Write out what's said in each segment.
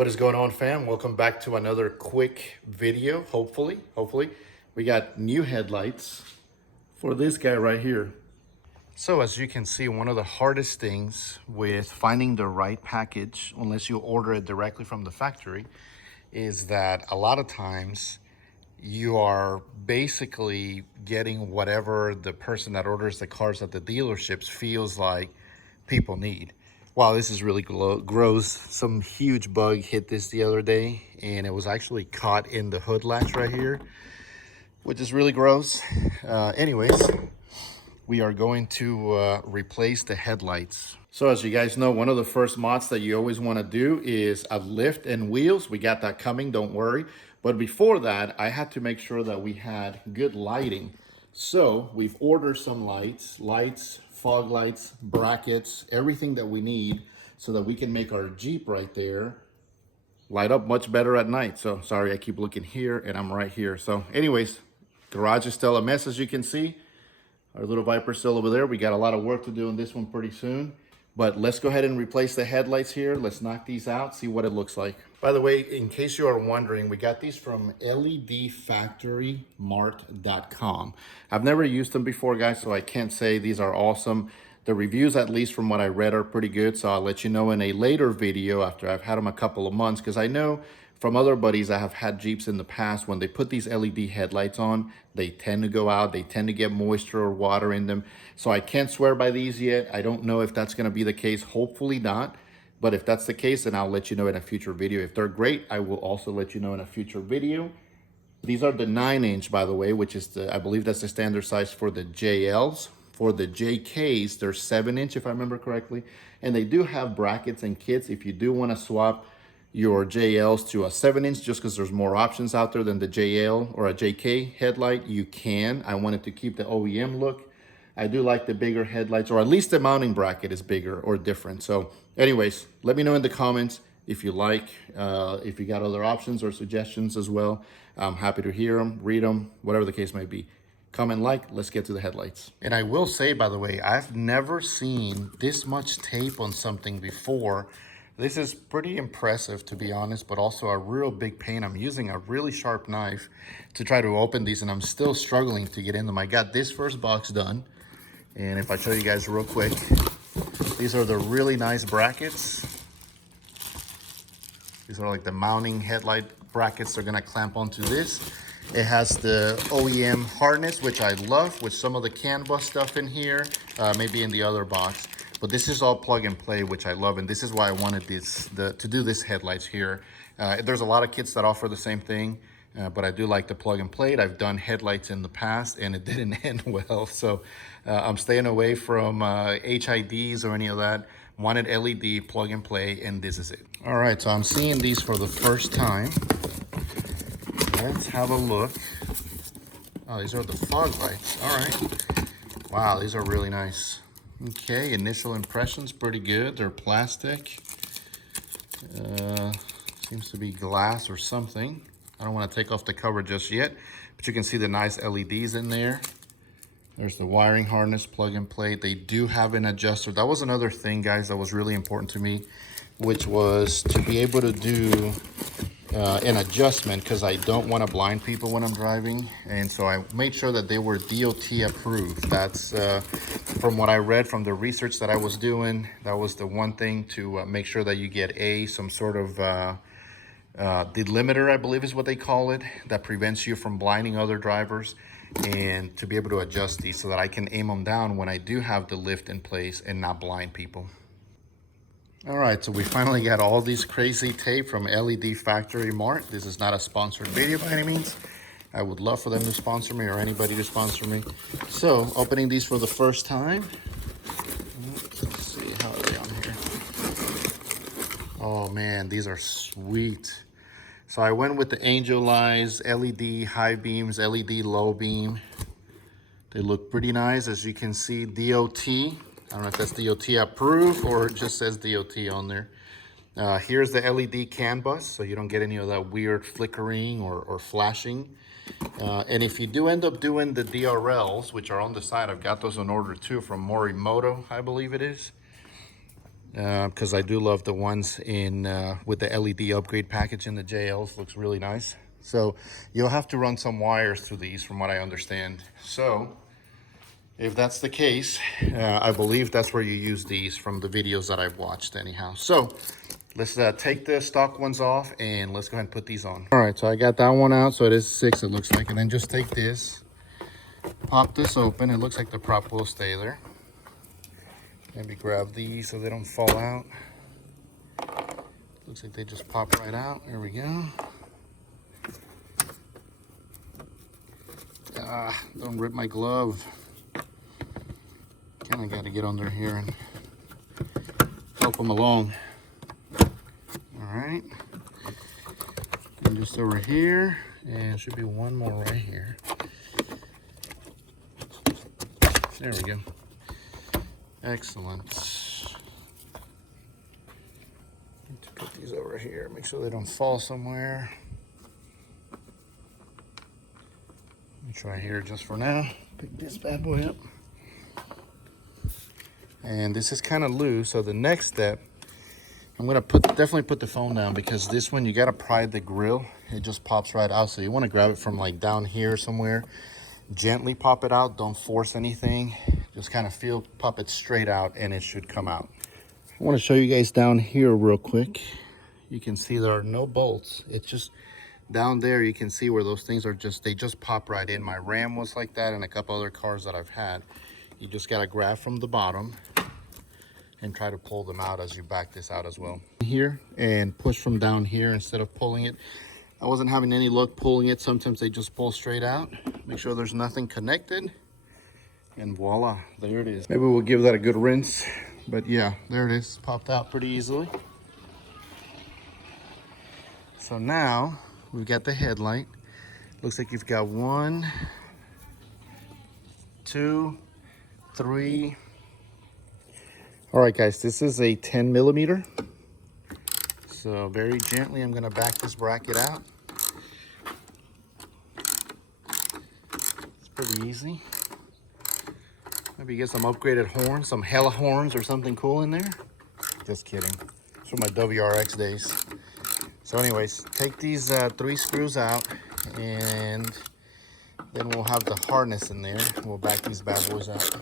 What is going on, fam? Welcome back to another quick video. Hopefully, we got new headlights for this guy right here. So as you can see, one of the hardest things with finding the right package, unless you order it directly from the factory, is that a lot of times you are basically getting whatever the person that orders the cars at the dealerships feels like people need. Wow, this is really gross. Some huge bug hit this the other day, and it was actually caught in the hood latch right here, which is really gross. Anyways, we are going to replace the headlights. So as you guys know, one of the first mods that you always want to do is a lift and wheels. We got that coming, don't worry. But before that, I had to make sure that we had good lighting. So we've ordered some lights, fog lights, brackets, everything that we need so that we can make our Jeep right there light up much better at night. So sorry, I keep looking here and I'm right here. So anyways, garage is still a mess, as you can see. Our little Viper's still over there. We got a lot of work to do on this one pretty soon. But let's go ahead and replace the headlights here. Let's knock these out, see what it looks like. By the way, in case you are wondering, we got these from ledfactorymart.com. I've never used them before, guys, so I can't say these are awesome. The reviews, at least from what I read, are pretty good. So I'll let you know in a later video after I've had them a couple of months, because I know from other buddies that have had Jeeps in the past, when they put these LED headlights on, they tend to go out, they tend to get moisture or water in them. So I can't swear by these yet. I don't know if that's gonna be the case, hopefully not. But if that's the case, then I'll let you know in a future video. If they're great, I will also let you know in a future video. These are the 9-inch, by the way, which is I believe that's the standard size for the JLs. For the JKs, they're 7-inch if I remember correctly. And they do have brackets and kits if you do wanna swap your JLs to a 7-inch, just because there's more options out there than the JL or a JK headlight, you can. I wanted to keep the OEM look. I do like the bigger headlights, or at least the mounting bracket is bigger or different. So anyways, let me know in the comments if you like, if you got other options or suggestions as well. I'm happy to hear them, read them, whatever the case may be. Comment, like, let's get to the headlights. And I will say, by the way, I've never seen this much tape on something before. This is pretty impressive, to be honest, but also a real big pain. I'm using a really sharp knife to try to open these, and I'm still struggling to get in them. I got this first box done, and if I show you guys real quick, these are the really nice brackets. These are like the mounting headlight brackets. They're gonna clamp onto this. It has the OEM harness, which I love, with some of the CAN bus stuff in here, maybe in the other box. But this is all plug and play, which I love, and this is why I wanted to do this headlights here. There's a lot of kits that offer the same thing, but I do like the plug and play. I've done headlights in the past, and it didn't end well, so I'm staying away from HIDs or any of that. Wanted LED, plug and play, and this is it. All right, so I'm seeing these for the first time. Let's have a look. Oh, these are the fog lights. All right. Wow, these are really nice. Okay, initial impressions, pretty good. They're plastic. Seems to be glass or something. I don't want to take off the cover just yet, but you can see the nice LEDs in there. There's the wiring harness, plug and play. They do have an adjuster. That was another thing, guys, that was really important to me, which was to be able to do an adjustment, because I don't want to blind people when I'm driving, and so I made sure that they were DOT approved. That's from what I read from the research that I was doing. That was the one thing to make sure that you get some sort of delimiter, I believe is what they call it, that prevents you from blinding other drivers, and to be able to adjust these so that I can aim them down when I do have the lift in place and not blind people. All right, so we finally got all these crazy tape from LED Factory Mart. This is not a sponsored video by any means. I would love for them to sponsor me, or anybody to sponsor me. So, opening these for the first time. Let's see, how are they on here? Oh man, these are sweet. So I went with the Angel Eyes LED high beams, LED low beam. They look pretty nice, as you can see, DOT. I don't know if that's DOT approved or it just says DOT on there. Here's the LED CAN bus, so you don't get any of that weird flickering or flashing. And if you do end up doing the DRLs, which are on the side, I've got those on order too from Morimoto, I believe it is. because I do love the ones in with the LED upgrade package in the JLs. Looks really nice. So you'll have to run some wires through these from what I understand. So if that's the case, I believe that's where you use these from the videos that I've watched anyhow. So let's take the stock ones off and let's go ahead and put these on. All right, so I got that one out. So it is 6, it looks like. And then just take this, pop this open. It looks like the prop will stay there. Maybe grab these so they don't fall out. Looks like they just pop right out. There we go. Ah, don't rip my glove. Kind of got to get under here and help them along. All right. And just over here, and should be one more right here. There we go. Excellent. Need to put these over here, make sure they don't fall somewhere. Let me try here just for now. Pick this bad boy up. And this is kind of loose, so the next step, I'm gonna definitely put the phone down, because this one you gotta pry the grill. It just pops right out, so you want to grab it from like down here somewhere. Gently pop it out, don't force anything. Just kind of pop it straight out and it should come out. I want to show you guys down here real quick. You can see there are no bolts. It's just down there, you can see where those things are they just pop right in. My Ram was like that, and a couple other cars that I've had. You just got to grab from the bottom and try to pull them out as you back this out as well. Here, and push from down here instead of pulling it. I wasn't having any luck pulling it. Sometimes they just pull straight out. Make sure there's nothing connected. And voila, there it is. Maybe we'll give that a good rinse. But yeah, there it is. Popped out pretty easily. So now we've got the headlight. Looks like you've got 1, 2, 3. All right, guys, this is a 10 millimeter. So very gently, I'm gonna back this bracket out. It's pretty easy. Maybe get some upgraded horns, some hella horns or something cool in there. Just kidding. It's from my WRX days. So anyways, take these 3 screws out, and then we'll have the harness in there. We'll back these bad boys out.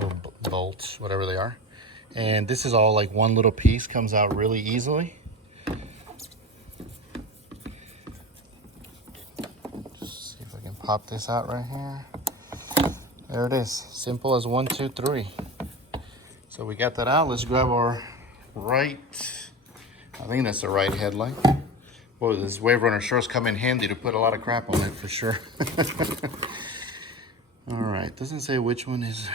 Or bolts, whatever they are. And this is all like one little piece, comes out really easily. Just see if I can pop this out right here. There it is, simple as 1, 2, 3. So we got that out. Let's grab our right, I think that's the right headlight. Boy, this Wave Runner sure has come in handy to put a lot of crap on it for sure. All right, doesn't say which one is,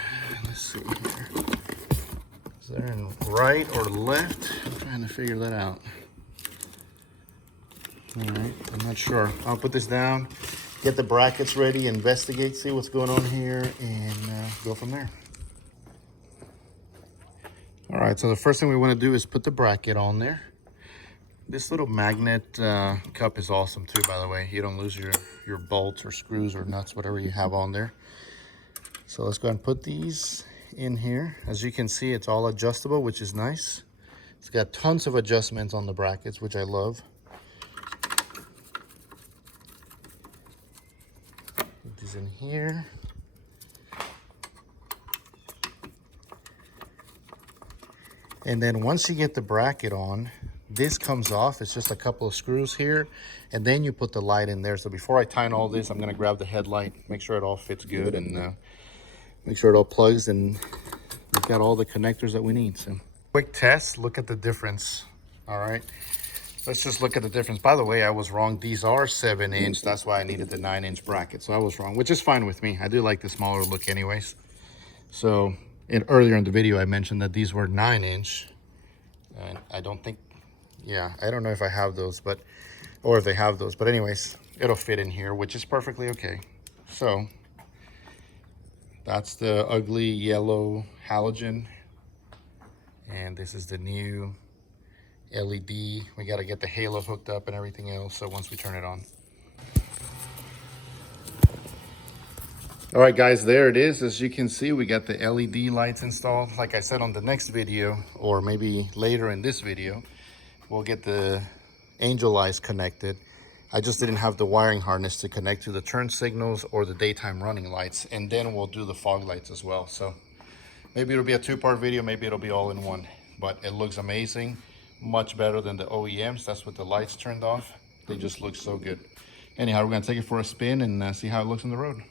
let's see here. Is there in right or left? I'm trying to figure that out. All right, I'm not sure. I'll put this down, get the brackets ready, investigate, see what's going on here, and go from there. All right, so the first thing we want to do is put the bracket on there. This little magnet cup is awesome too, by the way. You don't lose your bolts or screws or nuts, whatever you have on there. So let's go ahead and put these in here. As you can see, it's all adjustable, which is nice. It's got tons of adjustments on the brackets, which I love. Put these in here. And then once you get the bracket on, this comes off. It's just a couple of screws here, and then you put the light in there. So before I tighten all this, I'm going to grab the headlight, make sure it all fits good, and make sure it all plugs, and we've got all the connectors that we need. So quick test, look at the difference. All right, let's just look at the difference. By the way, I was wrong. These are 7-inch. That's why I needed the 9-inch bracket. So I was wrong, which is fine with me. I do like the smaller look anyways. So earlier in the video, I mentioned that these were 9-inch. And I don't think, yeah, I don't know if I have those, but, or if they have those, but anyways, it'll fit in here, which is perfectly okay. So that's the ugly yellow halogen, and this is the new LED. We got to get the halo hooked up and everything else, so once we turn it on. All right, guys, there it is. As you can see, we got the LED lights installed. Like I said, on the next video, or maybe later in this video, we'll get the angel eyes connected. I just didn't have the wiring harness to connect to the turn signals or the daytime running lights, and then we'll do the fog lights as well. So maybe it'll be a two-part video, maybe it'll be all in one, but it looks amazing, much better than the OEMs. That's what the lights turned off. They just look so good. Anyhow, we're gonna take it for a spin and see how it looks on the road.